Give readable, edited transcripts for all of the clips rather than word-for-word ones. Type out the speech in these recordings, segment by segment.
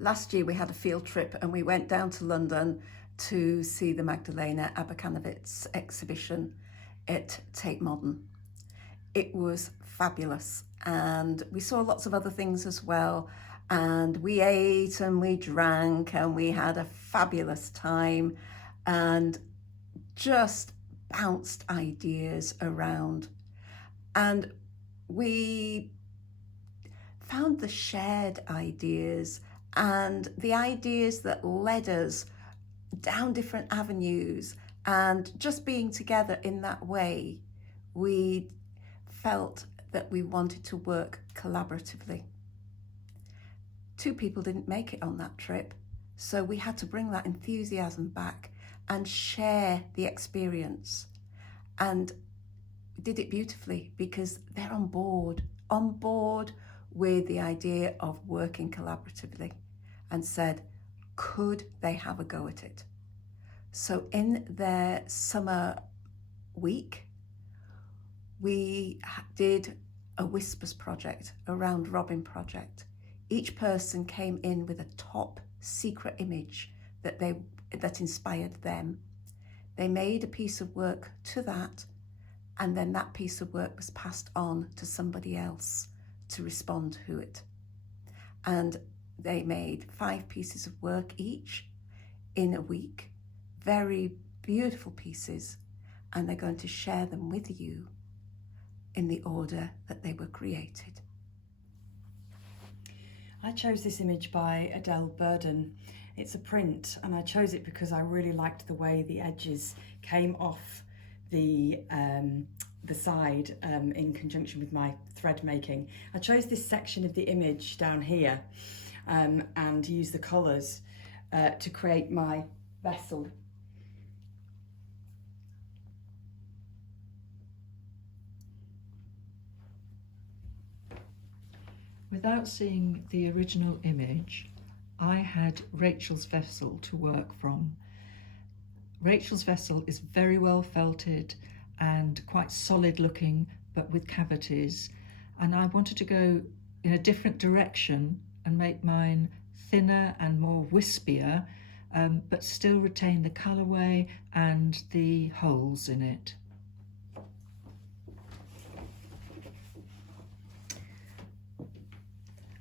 Last year we had a field trip and we went down to London to see the Magdalena Abercanovic exhibition at Tate Modern. It was fabulous, and we saw lots of other things as well, and we ate and we drank and we had a fabulous time and just bounced ideas around, and we found the shared ideas and the ideas that led us down different avenues, and just being together in that way, we felt that we wanted to work collaboratively. 2 people didn't make it on that trip, so we had to bring that enthusiasm back and share the experience, and did it beautifully because they're on board with the idea of working collaboratively, and said, could they have a go at it? So in their summer week, we did a Whispers project, a round robin project. Each person came in with a top secret image that inspired them. They made a piece of work to that, and then that piece of work was passed on to somebody else to respond to it. And they made 5 pieces of work each in a week, very beautiful pieces, and they're going to share them with you in the order that they were created. I chose this image by Adele Burden. It's a print, and I chose it because I really liked the way the edges came off the side in conjunction with my thread making. I chose this section of the image down here and used the colours to create my vessel. Without seeing the original image, I had Rachel's vessel to work from. Rachel's vessel is very well felted and quite solid looking, but with cavities. And I wanted to go in a different direction and make mine thinner and more wispier, but still retain the colourway and the holes in it.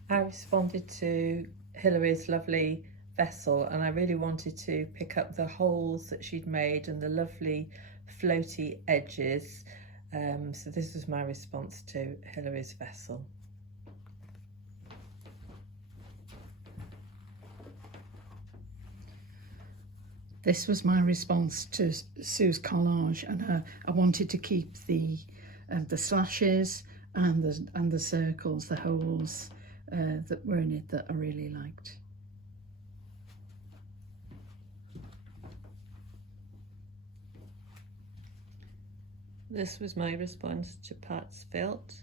I responded to Hilary's lovely vessel, and I really wanted to pick up the holes that she'd made and the lovely floaty edges. So this was my response to Hilary's vessel. This was my response to Sue's collage, and I wanted to keep the slashes and the circles, the holes that were in it that I really liked. This was my response to Pat's felt.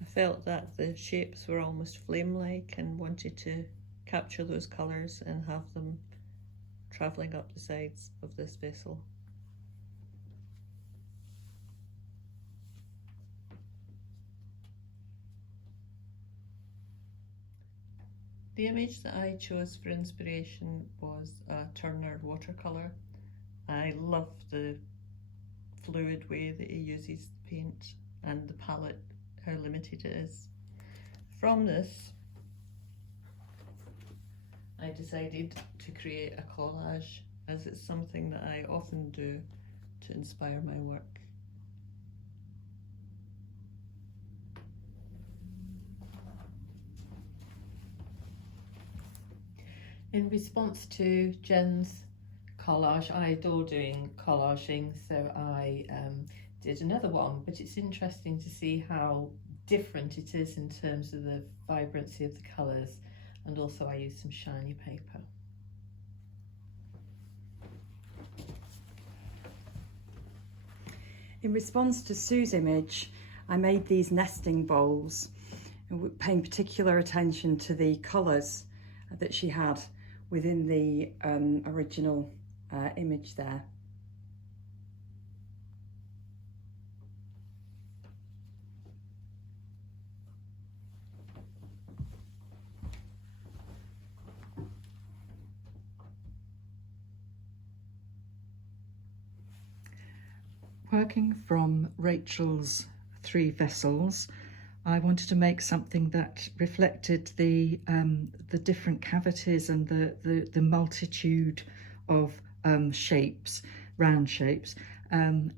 I felt that the shapes were almost flame-like and wanted to capture those colours and have them travelling up the sides of this vessel. The image that I chose for inspiration was a Turner watercolour. I love the fluid way that he uses the paint and the palette, how limited it is. From this, I decided to create a collage, as it's something that I often do to inspire my work. In response to Jen's collage, I adore doing collaging, so I did another one, but it's interesting to see how different it is in terms of the vibrancy of the colours, and also I used some shiny paper. In response to Sue's image, I made these nesting bowls, paying particular attention to the colours that she had within the original image there. Working from Rachel's 3 vessels, I wanted to make something that reflected the different cavities and the multitude of shapes, round shapes.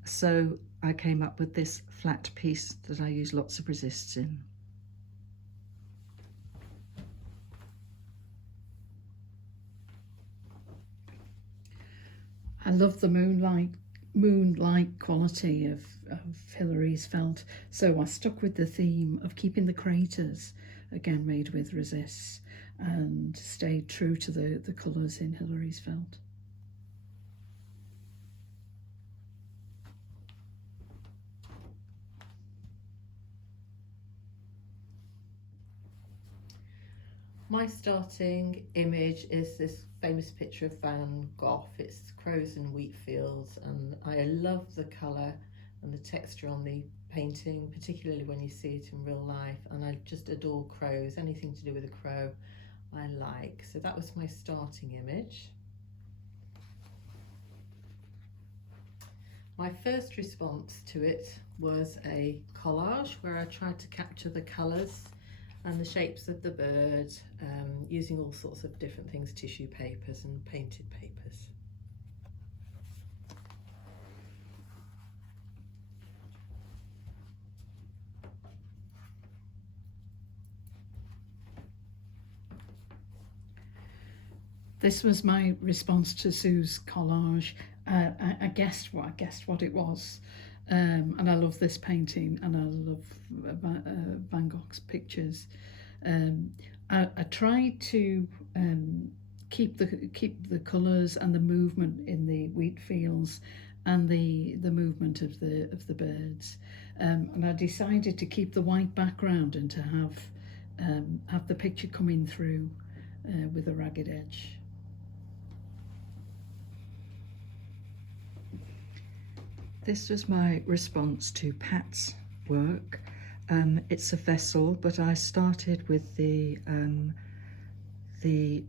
So I came up with this flat piece that I use lots of resists in. I love the moonlight quality of Hilary's felt, so I stuck with the theme of keeping the craters, again made with resists, and stayed true to the colours in Hilary's felt. My starting image is this famous picture of Van Gogh. It's crows and wheat fields, and I love the colour and the texture on the painting, particularly when you see it in real life, and I just adore crows. Anything to do with a crow I like. So that was my starting image. My first response to it was a collage where I tried to capture the colours and the shapes of the bird using all sorts of different things, tissue papers and painted papers. This was my response to Sue's collage. I guessed what it was, and I love this painting, and I love Van Gogh's pictures. I tried to keep the colours and the movement in the wheat fields, and the movement of the birds, and I decided to keep the white background and to have the picture coming through with a ragged edge. This was my response to Pat's work. It's a vessel, but I started with the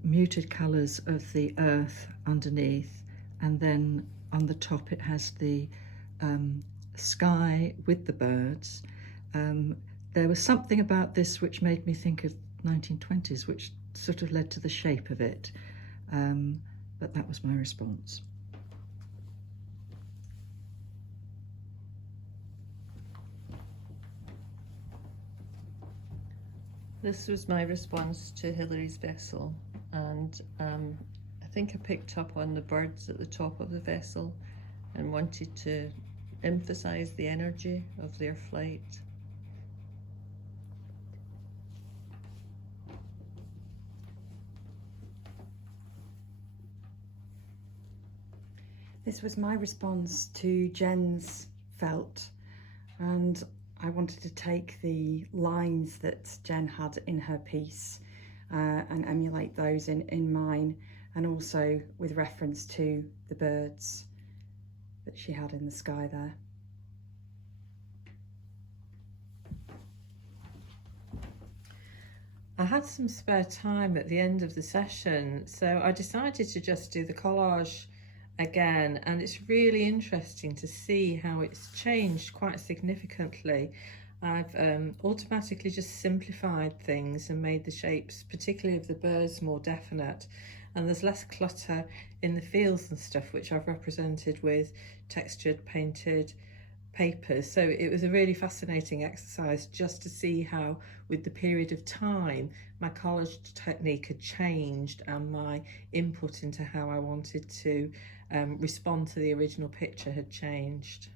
muted colours of the earth underneath, and then on the top it has the sky with the birds. There was something about this which made me think of 1920s, which sort of led to the shape of it, but that was my response. This was my response to Hilary's vessel, and I think I picked up on the birds at the top of the vessel and wanted to emphasise the energy of their flight. This was my response to Jen's felt, and I wanted to take the lines that Jen had in her piece and emulate those in mine, and also with reference to the birds that she had in the sky there. I had some spare time at the end of the session, so I decided to just do the collage again, and it's really interesting to see how it's changed quite significantly. I've automatically just simplified things and made the shapes, particularly of the birds, more definite, and there's less clutter in the fields and stuff, which I've represented with textured painted papers. So it was a really fascinating exercise just to see how, with the period of time, my collage technique had changed and my input into how I wanted to respond to the original picture had changed.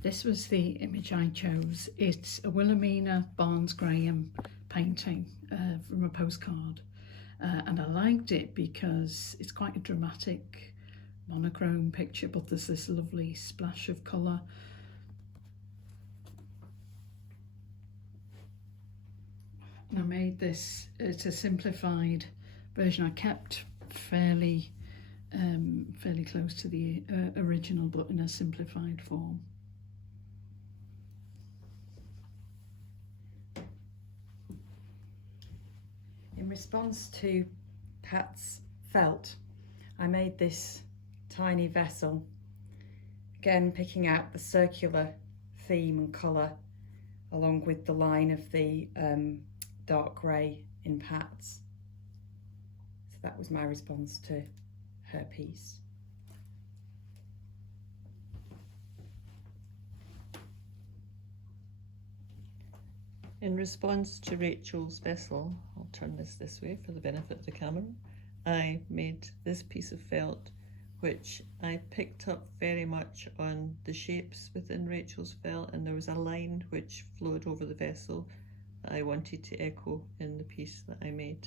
This was the image I chose. It's a Wilhelmina Barnes Graham painting from a postcard, and I liked it because it's quite a dramatic monochrome picture, but there's this lovely splash of colour. And I made this, it's a simplified version. I kept fairly close to the original, but in a simplified form. In response to Pat's felt, I made this tiny vessel, again picking out the circular theme and colour along with the line of the dark grey in Pat's. So that was my response to her piece. In response to Rachel's vessel, I'll turn this way for the benefit of the camera, I made this piece of felt which I picked up very much on the shapes within Rachel's felt, and there was a line which flowed over the vessel that I wanted to echo in the piece that I made.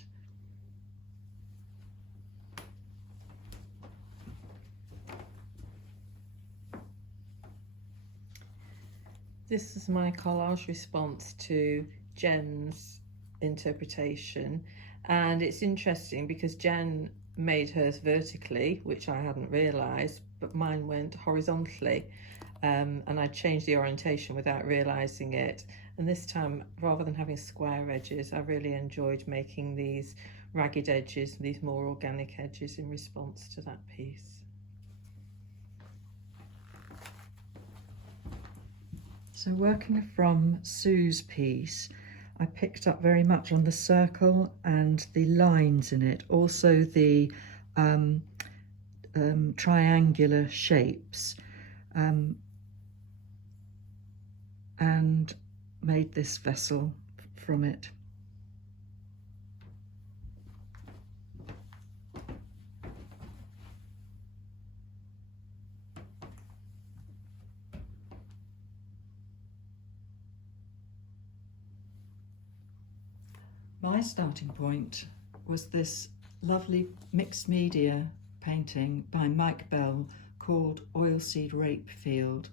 This is my collage response to Jen's interpretation, and it's interesting because Jen made hers vertically, which I hadn't realised, but mine went horizontally, and I changed the orientation without realising it. And this time, rather than having square edges, I really enjoyed making these ragged edges, these more organic edges in response to that piece. So working from Sue's piece, I picked up very much on the circle and the lines in it, also the triangular shapes, and made this vessel from it. My starting point was this lovely mixed media painting by Mike Bell called Oilseed Rape Field.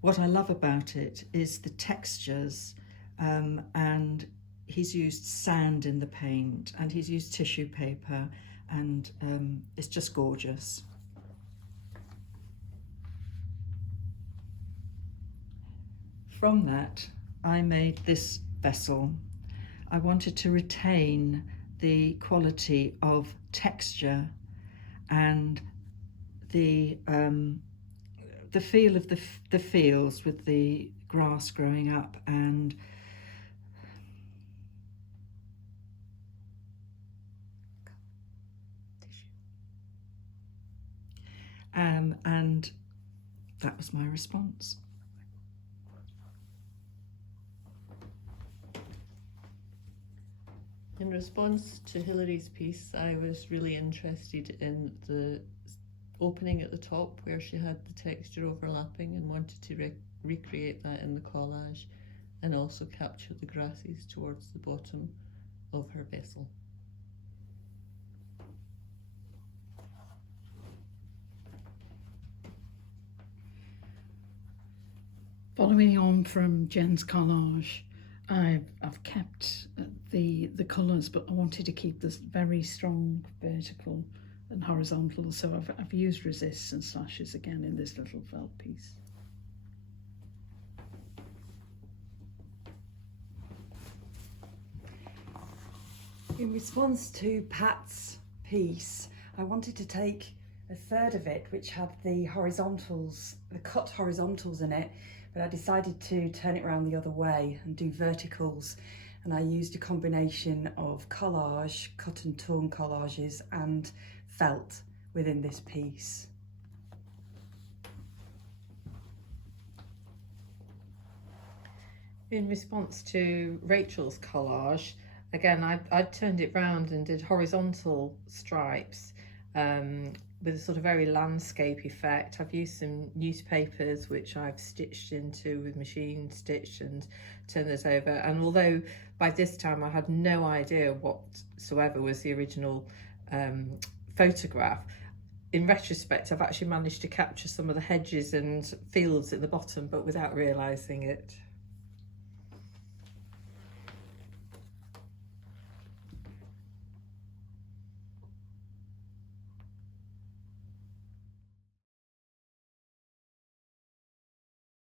What I love about it is the textures, and he's used sand in the paint and he's used tissue paper, and it's just gorgeous. From that, I made this vessel. I wanted to retain the quality of texture and the feel of the fields with the grass growing up, and that was my response. In response to Hilary's piece, I was really interested in the opening at the top where she had the texture overlapping, and wanted to recreate that in the collage, and also capture the grasses towards the bottom of her vessel. Following on from Jen's collage, I've kept the colours, but I wanted to keep this very strong vertical and horizontal, so I've used resists and slashes again in this little felt piece. In response to Pat's piece, I wanted to take a third of it which had the horizontals, the cut horizontals in it, but I decided to turn it around the other way and do verticals, and I used a combination of collage, cut and torn collages, and felt within this piece. In response to Rachel's collage, again, I turned it round and did horizontal stripes with a sort of very landscape effect. I've used some newspapers which I've stitched into with machine stitch and turned those over. And although by this time I had no idea whatsoever was the original photograph, in retrospect I've actually managed to capture some of the hedges and fields at the bottom, but without realising it.